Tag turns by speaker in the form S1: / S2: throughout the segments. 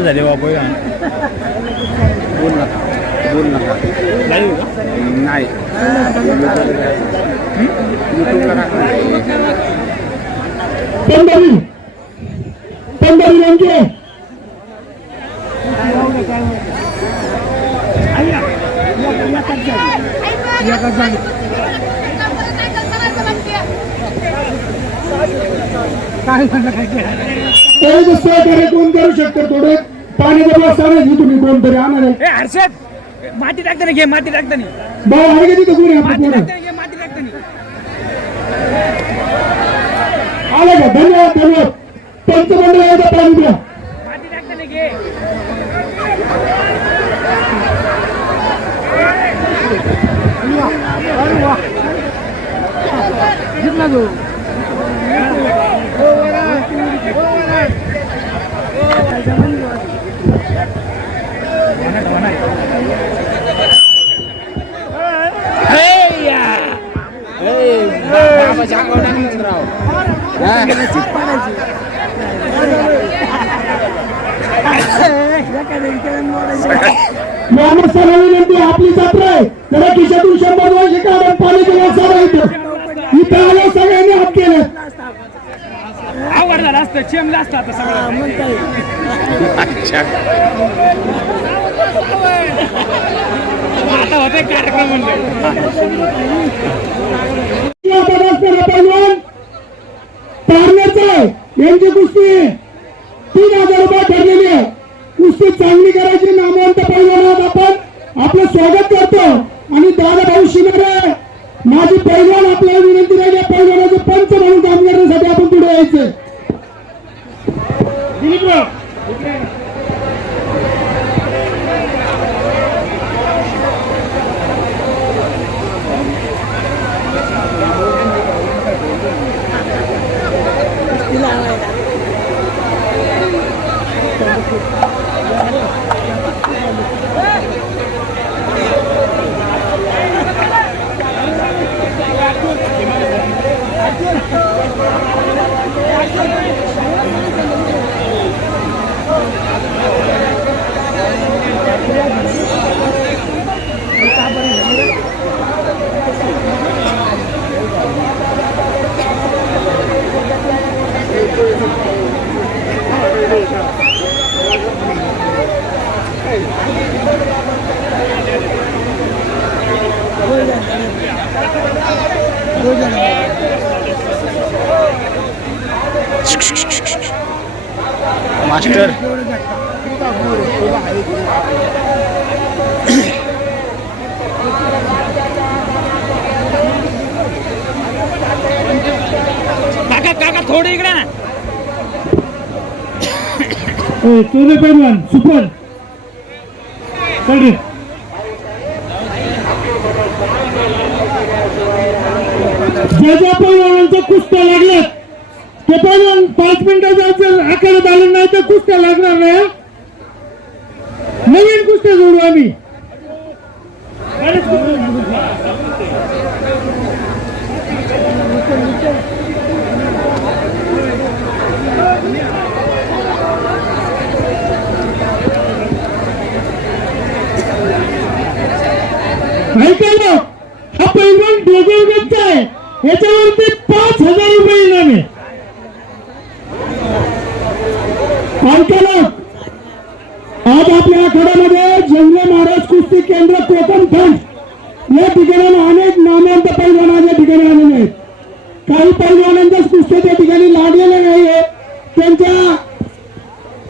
S1: पाच झाले बापू का
S2: बोल नका बोल नका नाही.
S3: पंढरी पंढरी नेमके त्याचं सहकार्य कोण करू शकतं थोडं पाण्याचा बस आणायची तुम्ही कोणतरी आणणार आहे.
S1: ए हर्षद माती टाकताना घे माती टाकताना
S3: भाऊ आहे का तिथं कोणी आपलं
S1: माती
S3: कोण
S1: टाकताना घे माती टाकताना
S3: आलं का? धन्यवाद धन्यवाद. पंचमंडळ एकदा पाणी द्या.
S1: माती टाकताना घे. हे
S3: विनंती आपली जत्रा आहे त्याला खिशातून शंभर वर्ष काढून पाणी दिलं सगळं इथं इथं आलं सगळ्यांनी हात केलं
S1: झालं असतं चेमलं असतं आता सगळं. आता होते कार्यक्रम म्हणजे.
S3: यांची कुस्ती तीन हजार रुपये ठरलेली आहे. कुस्ती चांगली करायची नामवंत पैलवानात आपण. आपलं स्वागत करतो. आणि दादा भाऊ शिनारे माझी पैलवान आपल्याला विनंती राहिली पैलवानाचे पंच म्हणून काम करण्यासाठी आपण पुढे यायचे दिलीपराव
S2: मास्टर
S1: काका काका थोडं इकडे ना
S3: चोरे पैलवान सुपरकडे ज्या ज्या पैलवानांच्या कुस्त्या लागल्यात ते पैलवान पाच मिनिटाचा जर आखाड्यात आले नाही तर कुस्त्या लागणार नाही नवीन कुस्त्या जोडू आम्ही ऐकायला हा पैलवान डोगरगडचा आहे. याच्यावरती पाच हजार रुपये इनाम आहे. आज आपल्या आखाड्यामध्ये जंगले महाराज कुस्ती केंद्र कोकण फंड या ठिकाणी अनेक नामांत पैलवान या ठिकाणी आलेले आहेत. काही पैलवानांच्या कुस्त्या त्या ठिकाणी लागलेल्या नाहीये. त्यांच्या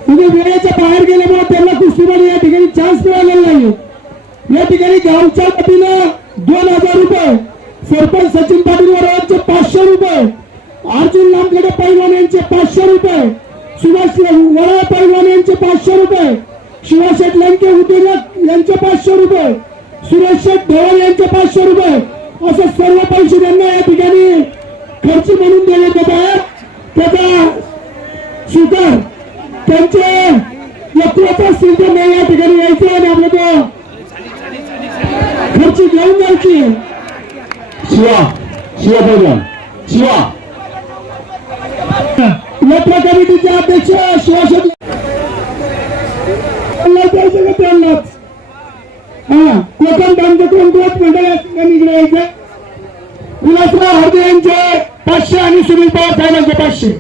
S3: म्हणजे वेळेच्या बाहेर गेल्यामुळे त्यांना कुस्तीमध्ये या ठिकाणी चान्स मिळालेला नाही या ठिकाणी गावच्या वतीनं दोन हजार रुपये सरपंच सचिन पाटील यांचे पाचशे रुपये अर्जुन नामगडे पैलवान यांचे पाचशे रुपये सुभाष वळा पैलवान यांचे पाचशे रुपये शिवाशेठ लंके उद्योजक यांचे पाचशे रुपये सुरेश शेठ ढवळ यांचे पाचशे रुपये असं सर्व पैसे त्यांना या ठिकाणी खर्च म्हणून देण्यात येत आहे त्याचा स्वीकार त्यांचे यत्नाचा असतील तर नाही या ठिकाणी यायचे आणि आपलं तो खर्च घेऊन जायची शिवा शिवा पैलवान शिवा यात्रा कमिटीचे अध्यक्ष शिवाशेठ यायचं का त्यांनाच हा कोकण बँक कोण कोच मंडळ या यांचे विलासराव हरदे यांचे. पाचशे आणि सुनील पवार साहेबांचे पाचशे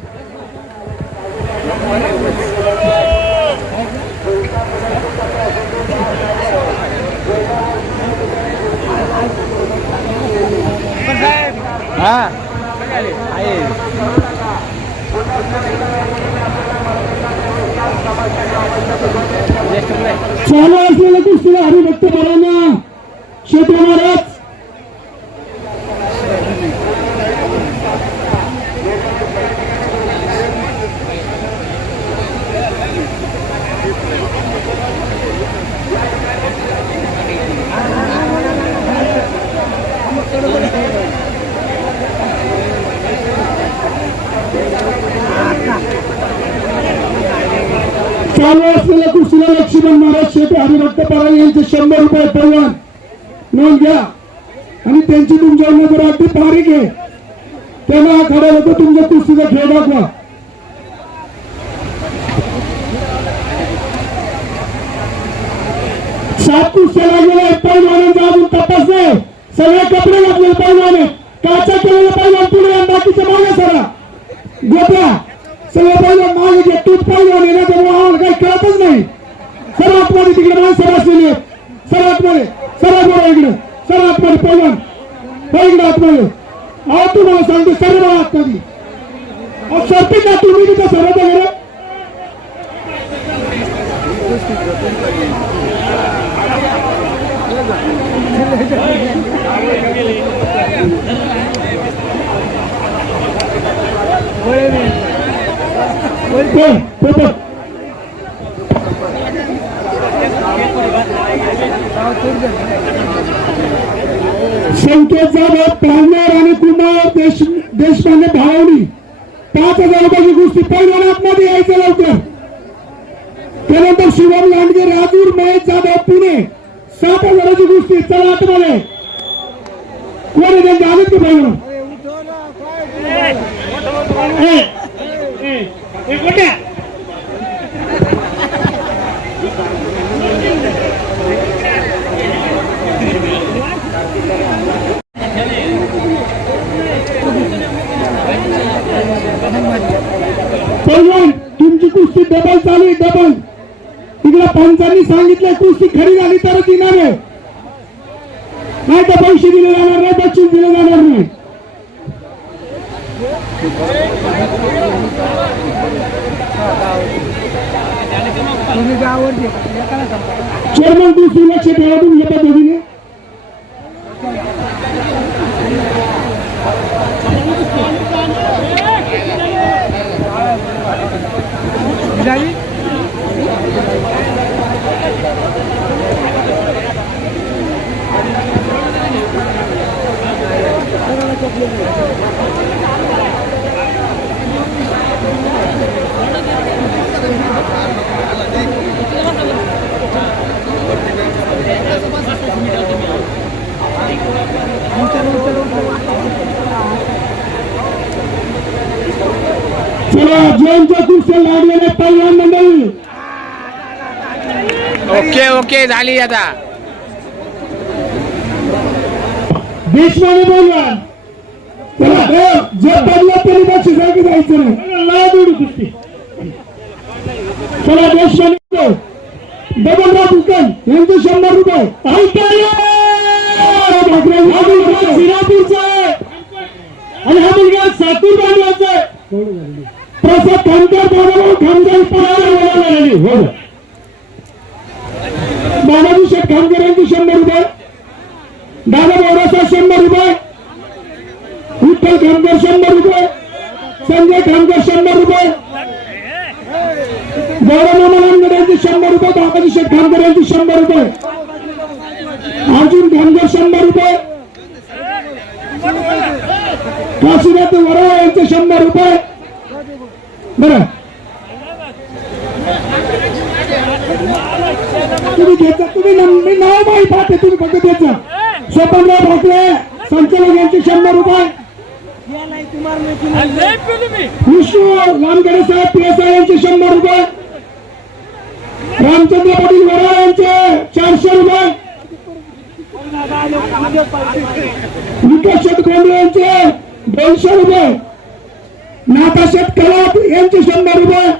S2: हा आहे
S3: चालू असलेल्या कुस्तीला हरिभक्त बरांना शेट्टी महाराज चालू असलेल्या कुस्तीला लक्ष्मण महाराज शेटे हरिभक्त पराग यांचे शंभर रुपये पैलवान नोंद घ्या. आणि त्यांची तुमच्या उमेदवार अगदी तारीख आहे. त्यांना हा खडा होतो तुमच्या कुस्तीचा खेळ दाखवा. सात कुस्त्या लागलेल्या आहेत पैलवानांचा अजून तपास नाही. सगळे कपडे लागलेले पैलवान. आहेत काचा केलेले पैलवान पुढे बाकीचे मागे सरा. गोप्या सगळे पहिलं मागे घे तूच पैलवान आहे ना त्यामुळे आम्हाला काही कळतच नाही. सर्वात मोठी तिकडे माणसं बसलेली आहेत. सर्वात मोठे सर्वात मध्ये इकडे सर्वात मोठे पैलवान हो इकडे आतमध्ये अहो तुम्हाला सांगतो सर्व आतमध्ये अहो सरपी का तुम्ही तिथं सर्वात वगैरे हो, हो, हो. संकेत जाधव प्रांजळ आणि कुमार देश देशपांडे भावनी. पाच हजार रुपयाची गोष्टी पहिल्या मध्ये यायचं लवकर. त्यानंतर शिवम लांडगे राजूर महेश जाधव पुणे. सात हजाराची गोष्टी चला आतमध्ये. कोण आहे त्यांच्या आलेत का पहिलं पहिलवान तुमची कुस्ती डबल चालू आहे डबल तिकडे पंचांनी सांगितलं कुस्ती खरी झाली तरच येणार आहे. नाही तर पैसे दिले जाणार नाही बक्षीस दिले जाणार नाही. चेअरमन कुस्ती लक्ष ठेवा तुम्ही या दोघीने?
S2: ओके ओके झाली आता.
S3: देशमाने बोलला. जे पडलं तरी बक्षिसारखं जायचं नाही. लावा दोडी कुस्ती. चला देशमाने बबनराव कुलकर्णी यांचे शंभर रुपये. आहे. आणि हा मुलगा सातूर बांधवाचा आहे. प्रसाद खामकर खामकर हो बाबाजी शेठ खामकर शंभर रुपये. दादा शंभर रुपये. विठ्ठल खामकर शंभर रुपये. संजय खामकर शंभर रुपये. गौरव शंभर रुपये. बाबाजी शेठ खामकर शंभर रुपये. अर्जुन खामकर शंभर रुपये. काशीनाथ वराळ यांचे शंभर रुपये. बर. तुम्ही घेता तुम्ही मी नाव माही पाहते तुम्ही फक्त द्यायचा स्वतंत्र भाकरे संचालक यांचे शंभर रुपये. विष्णू रामगडे साहेब पी एस आय यांचे शंभर रुपये. रामचंद्र पाटील वडा यांचे चारशे रुपये. विकास शेतकरी यांचे दोनशे रुपये नाथाशेत कलाप यांचे शंभर रुपये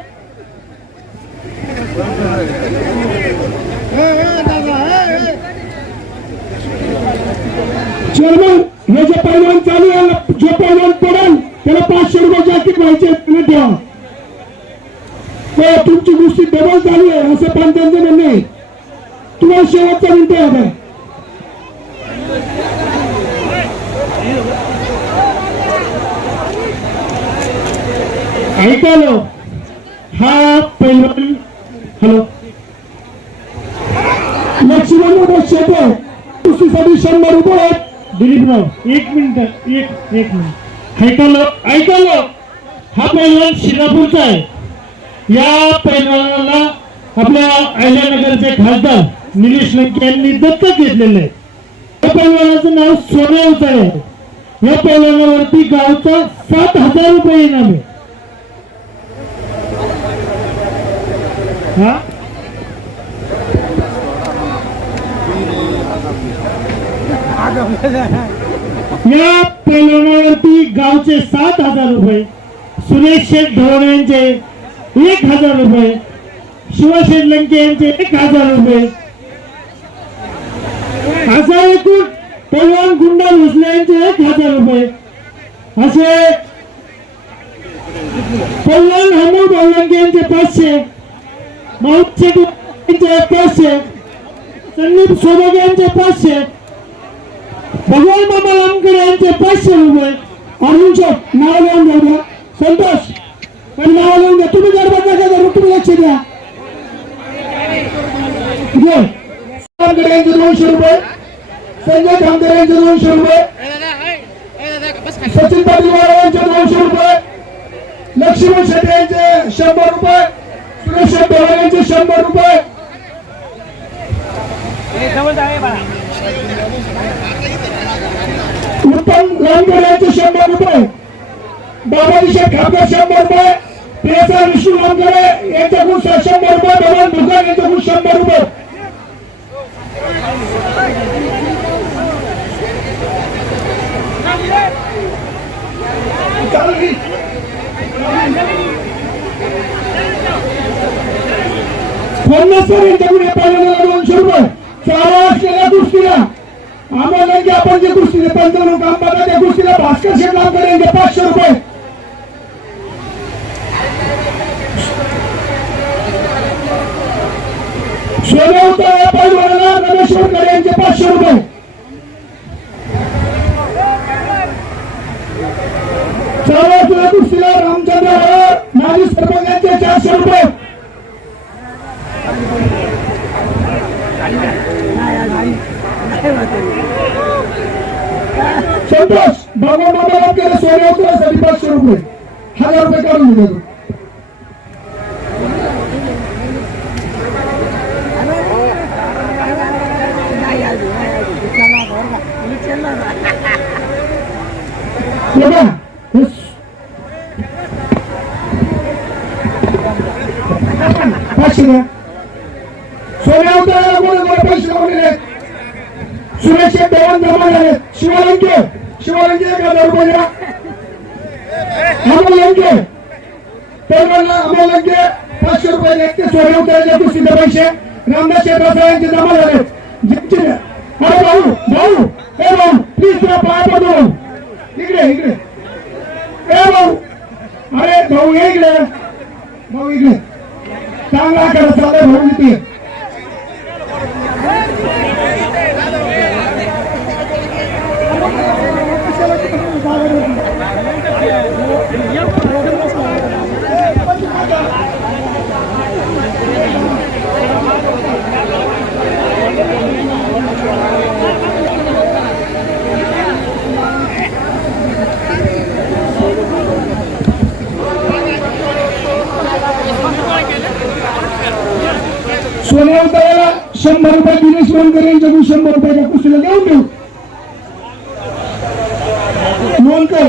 S3: चेअरमन हे जे पैलवान चालू आहे जो पैलवान पडेल त्याला पाचशे रुपये जॅकेट व्हायचे तुम्ही ठेवा ते तुमची गोष्टी डबल चालू आहे असं पंचांचं म्हणणं आहे तुम्हाला शेवटचा मिनिट आहे आता ऐकालो हा पैलवान हॅलो लक्ष्मण मोठा शेत कुस्तीसाठी शंभर रुपये दिलीपराव एक मिनिट एक एक मिनिट. ऐकालो ऐकालो हा पैलवान शिरापूरचा आहे. या पैलवानाला आपल्या अहिल्यानगरचे खासदार निलेश लंके यांनी दत्तक घेतलेलं आहे. या पैलवानाचं नाव सोन्या उचाळे आहे. या पैलवानावरती गावचा सात हजार रुपये इनाम आहे. हा? या पैलवानावरती गावचे सात हजार रुपये सुरेश शेठ धवन यांचे एक हजार रुपये शिवशेठ लंके यांचे एक हजार रुपये. असा एकूण पैलवान गुंडा भोसले यांचे एक हजार रुपये. असे पैलवान हमू लंके यांचे पाचशे माऊत शेठ यांचे पाचशे संदीप सोबगे यांचे पाचशे भगवान बाबा लामकर यांचे पाचशे रुपये अरुण शेठ नाव लिहून घ्या द्या. संतोष पण नाव लिहून घ्या तुम्ही गडबड नका करू तुम्ही लक्ष द्या. यांचे दोनशे रुपये संजय खामकर यांचे दोनशे रुपये सचिन पाटील वाडा यांचे दोनशे रुपये लक्ष्मण शेट्टी यांचे शंभर रुपये सुरेश शेट्टी यांचे शंभर रुपये.
S1: जवळ आहे बाळा
S3: उत्तम लांबकर यांचे शंभर रुपये बाबाजी शेठ खापकर शंभर रुपये प्रियसा विष्णू लांबकर यांच्याकडून शंभर रुपये भगवान भुकर यांच्याकडून शंभर रुपये फडणवीसकर यांच्याकडून या पहिल्यांदा दोनशे रुपये चारा असलेल्या कुस्तीला आम्हाला की आपण जे कुस्ती पंचावन्न काम पाहता त्या कुस्तीला भास्कर शेठ लांबकर यांचे पाचशे रुपये सोन्या उतर या पैलवानाला रमेश वडकर यांचे पाचशे रुपये चारा असलेल्या कुस्तीला रामचंद्र माजी सरपंच यांचे चारशे रुपये संतोष भगवान बाबा केलं सोन्या उतरासाठी पाचशे रुपये हजार रुपये काढून दिले बघा हे पाचशे द्या सोन्या उतरायला कोणी कोणी पैसे लावलेले आहेत सुरेश देवान जमा झाले शिवलिंगे शिवलिंगे एक हजार रुपये द्या अमोल लंके पैलवानला अमोल लंके पाचशे रुपये द्या ते सोने उतरायचे कुस्तीचे पैसे. रामदास शेखर यांचे जमा झाले. जिंकचे अरे भाऊ भाऊ ए भाऊ प्लीज तुला पाय पडतो इकडे इकडे. ए भाऊ अरे भाऊ ये इकडे. भाऊ इकडे. चांगला करा चालय भाऊ इथे. सोन्या उतरायला शंभर रुपये दिनेश वनकर यांच्याकडून शंभर रुपयाच्या कुस्तीला देऊन देऊ लोणकर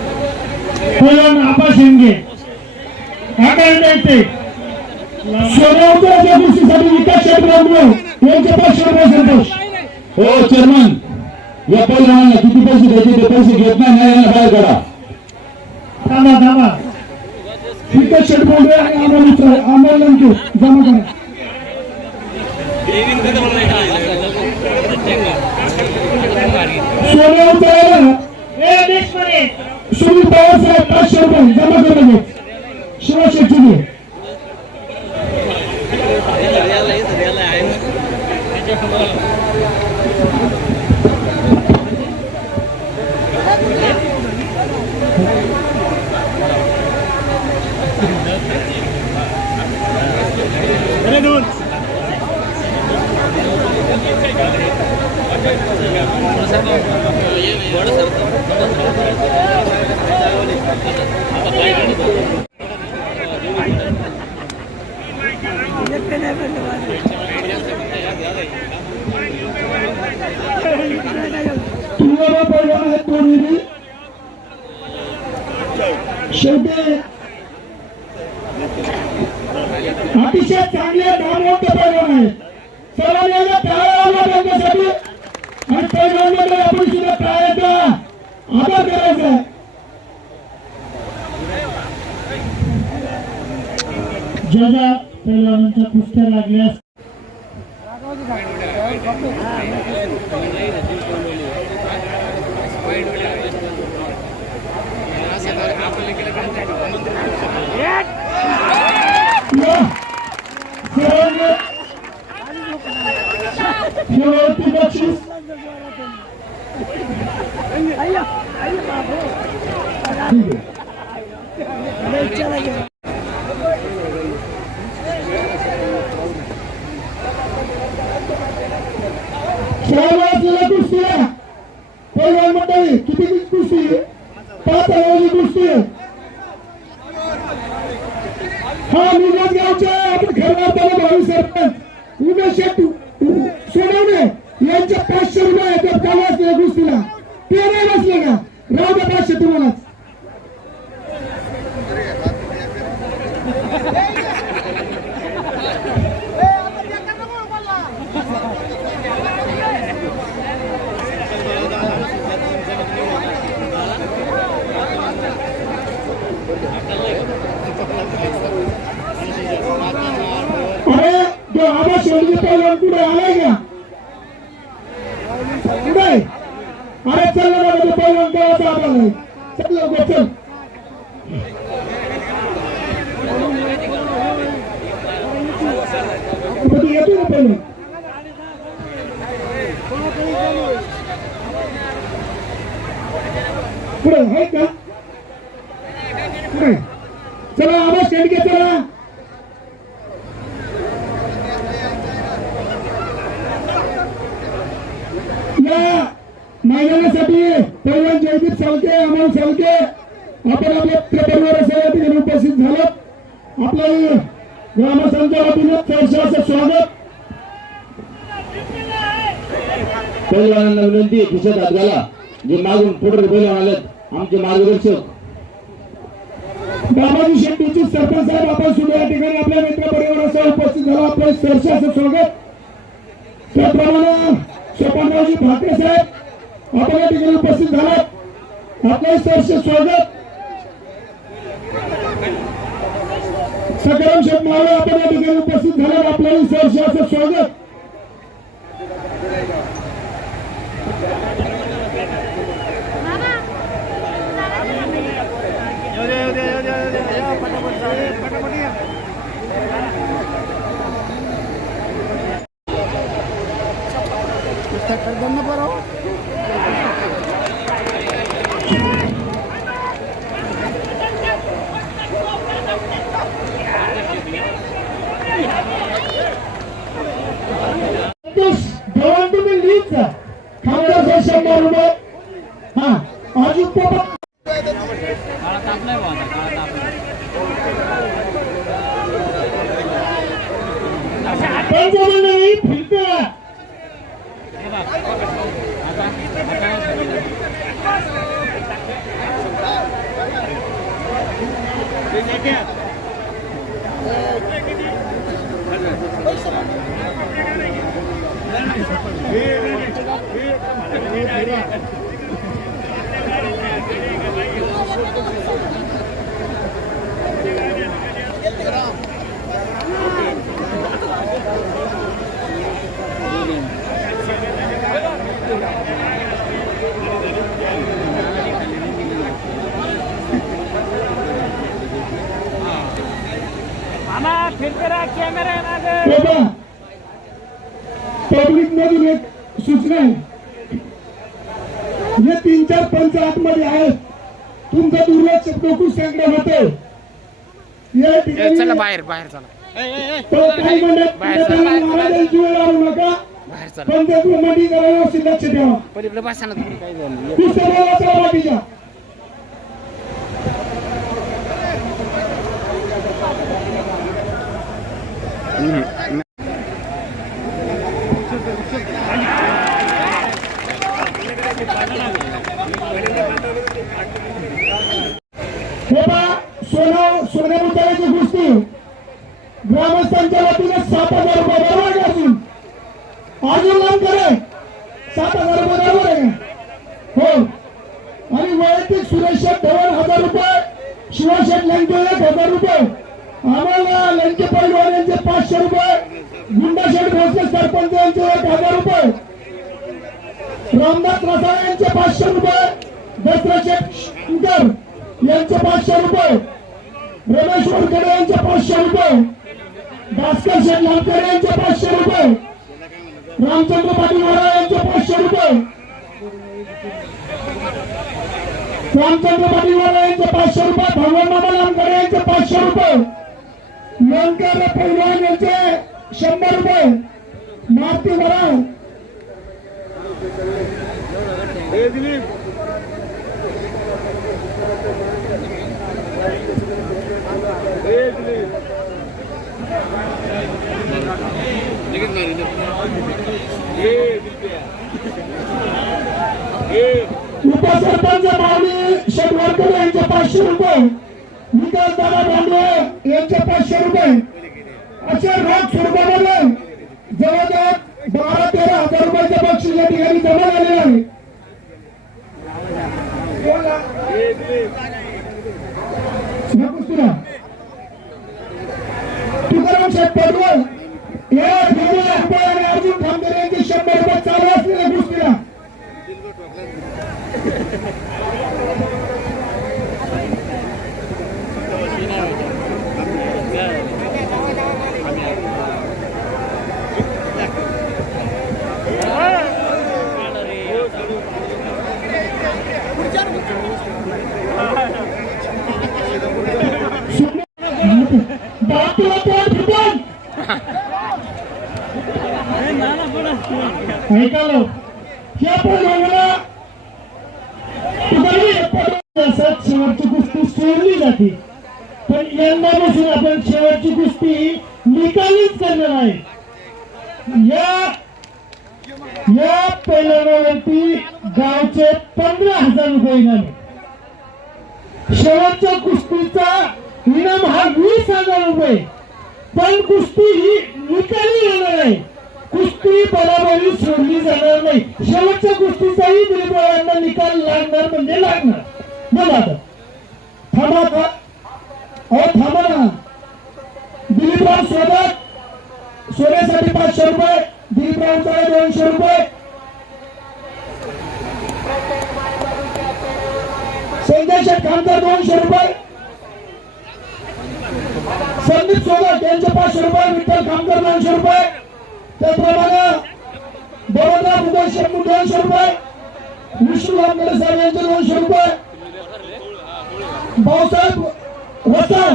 S3: पहिला आपा शिंदे आकांड येते सोन्याच्या गोष्टीसाठी विकास क्षेत्रामुळे यांचे पाचशे संतोष.
S4: हो चेअरमन. या पहिलवानाला किती पैसे द्यायचे ते पैसे घेत नाही बाहेर करा
S3: थांबा थांबा. विकास क्षेत्र आणि आम्हाला आम्हाला जमा करा. सोन्याचं सुनील पवार साहेब पाचशे रुपये जमा करा शिवशेट्टी तुम्हाला पैलवान आहेत दोन्ही शेवटी अतिशय चांगले नामवंत पैलवान आहेत सर्वांनी एकदा टाळ्या वाजवा त्यांच्यासाठी आणि पैलवानाकडे आपण सुद्धा टाळ्याचा आदर करायचा आहे. ज्या ज्या पैलवानांच्या कुस्त्या लागल्यास या सर्वांनी शेवटची बक्षीस ठीक आहे खेळायला असलेल्या कुस्ती आहे. पैलवान मंडळी किती कुस्ती आहे? पाच हजाराची कुस्ती आहे. हा निघत गावचे आपण खरगाव तालुका भावी सरपंच उमेश शेट्टी सोडवणे यांच्या पाचशे रुपये आहेत चालू असलेल्या कुस्तीला ते नाही बसले का राहू द्या पाचशे तुम्हालाच अरे जो आबा शेवटी पहिला कुठे आलाय का कुठे अरे चल ना बाबा तो पहिला गावाचा आबा नाही चल लवकर चल मग तू येतो ना पहिला पुढे आहे का पुढे चला आबा शेंडके चला या मैदानासाठी पैलवान जयदीप सालके अमोल सालके आपण आपल्या पेपरवर असं या ठिकाणी उपस्थित झालो आपल्या ग्रामस्थांच्या वतीने चर्चाचं स्वागत.
S4: पहिलवानांना विनंती आहे खिशात हात घाला. जे मागून पुढे पहिलवान आलेत आमचे मार्गदर्शक.
S3: बाबाजी शेट्टीचे सरपंच साहेब आपण सुद्धा या ठिकाणी आपल्या मित्र परिवारासह उपस्थित झालो. आपलं चर्चाचं स्वागत. त्याप्रमाणे स्वपनरावजी भाकरे साहेब आपण या ठिकाणी उपस्थित झालात. आपलं सरसे स्वागत. सकाराम शेठ मावळे आपण या ठिकाणी उपस्थित झाल्यावर आपल्याला सहर्ष असं स्वागत. करताना
S2: बरं
S3: हो.
S2: चला बाहेर बाहेर चला. बाहेर चला, बाहेर चला. पलीकडे बसा ना तुम्ही. काय झालं
S3: हे पहा सोना सोन्या उताराची गोष्टी ग्रामस्थांच्या वतीने सात हजार रुपये बरोबर आहे का अजून अजून लांब करे सात हजार रुपये बरोबर आहे. हो. आणि वैयक्तिक सुरेश धवन हजार रुपये शिवशेठ लंके एक हजार रुपये आम्हाला लंके परिवार यांचे पाचशे रुपये गुंडाशेठ भोसले सरपंच यांचे एक हजार रुपये रामदास रसाळ यांचे पाचशे रुपये दसराशेठ शंकर यांचे पाचशे रुपये रमेश वरकडे यांचे पाचशे रुपये भास्कर शेठ लांबकर यांचे पाचशे रुपये. रामचंद्र पाटील वरा यांचे पाचशे रुपये. रामचंद्र पाटील वरा यांचे पाचशे रुपये. भगवान मामा लांबकर यांचे पाचशे रुपये. लोणकर पैलवान यांचे शंभर रुपये. मारती मारुती वरा उपसरपंच माऊली शेटवरकर यांचे पाचशे रुपये विकास दादा भांडवे यांचे पाचशे रुपये. अशा रोख स्वरूपामध्ये जवळजवळ बारा तेरा हजार रुपयाचे बक्षीस या ठिकाणी जमा झालेले आहे बोला. या कुस्तीला. पटवून या ठिकाणी रुपये आणि अर्जुन खामकर यांचे शंभर रुपये चालू असलेल्या गोष्टीला. ऐकालो या प्रयोगाला असत शेवटची कुस्ती सोडली जाते. पण यंदा यंदापासून आपण शेवटची कुस्ती निकालीच करणार आहे. या या पैलवानावरती गावचे पंधरा हजार रुपये इनाम शेवटच्या कुस्तीचा इनाम हा वीस हजार रुपये. पण कुस्ती ही निकाली येणार आहे. कुठलीही बराबरी सोडली जाणार नाही. शेवटच्या कुस्तीचाही दिलीपरावांना निकाल लागणार म्हणजे लागणार. बोला आता. थांबा का अहो थांबा ना. दिलीपराव सोबत. सोन्यासाठी पाचशे रुपये दिलीपरावचा दोनशे रुपये. संजय शेठ दोनशे रुपये. संदीप सोबत यांचे पाचशे रुपये विठ्ठल खामकर दोनशे रुपये. त्याप्रमाणे बरोबर मुघल शेख दोनशे रुपये विष्णू खामकर साहेब यांचे दोनशे रुपये. भाऊसाहेब रसाळ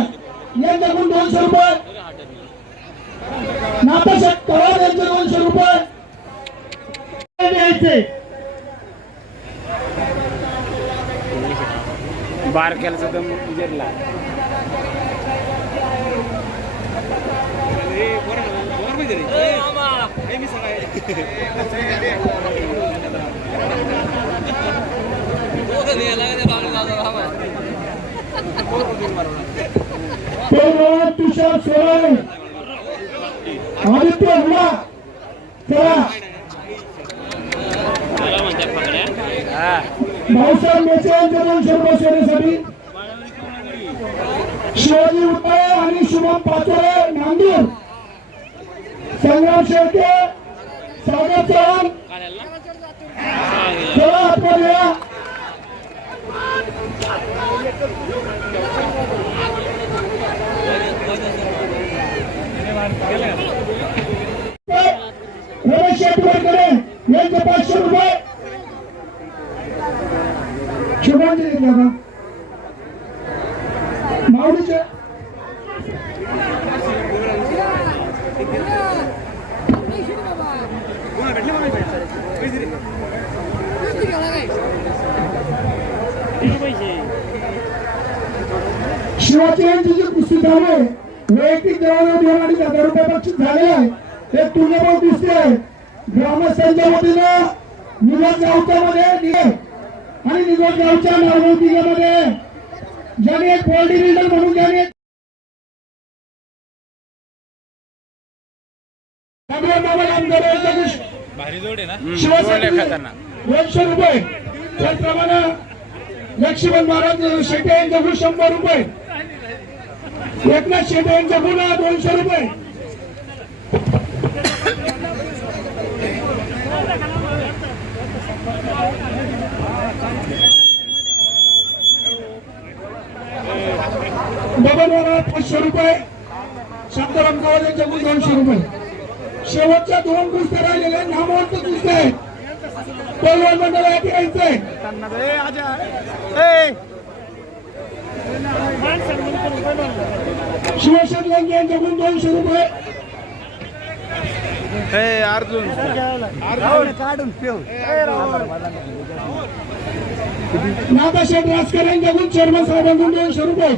S3: यांच्याकडून दोनशे रुपये. नाथाशेठ कवार यांचे दोनशे रुपये. द्यायचे.
S2: बार केला दम उजेडला
S3: पहिलवान तुषार सोळाने आदित्य हुडा चला भाऊसाहेब मेचे यांच्या दोनशे रुपये सोडण्यासाठी शिवाजी उपाय आणि शुभम पाच संग्राम शेळके सागर चव्हाण. चला आतमध्ये या शेटवरकडे यांचे पाचशे रुपये शुभांजली देते आता माऊलीचे शिवाजी यांची जी कुस्ती झाली आहे, वैयक्तिक देवाला दोन अडीच हजार रुपये बक्षीस झाले आहे हे तुलनेबळ कुस्ती आहे ग्रामस्थांच्या वतीनं निवड गावच्या मध्ये दिले आणि निवड गावच्या नागरिकांमध्ये ज्याने एक बॉडी बिल्डर म्हणून ज्याने एक त्यामुळे बाबा रामदेव यांचा कुश- शिवसेनेचे दोनशे रुपये त्याचप्रमाणे लक्ष्मण महाराज शेटे यांच्याकडून शंभर रुपये. एकनाथ शेटे यांच्याकडून दोनशे रुपये. बबन महाराज पाचशे रुपये. शांताराम यांच्या भू दोनशे रुपये. शेवटच्या दोन कुस्त्या राहिलेल्या नामवंत कुस्त्या आहेत. पैलवान मंडळ या ठिकाणचं आहे शिवसेना लंके यांच्याकडून दोनशे रुपये
S2: अर्जुन.
S3: नाथा शेठ राजकर यांच्याकडून चेअरमन साहेबांकडून दोनशे रुपये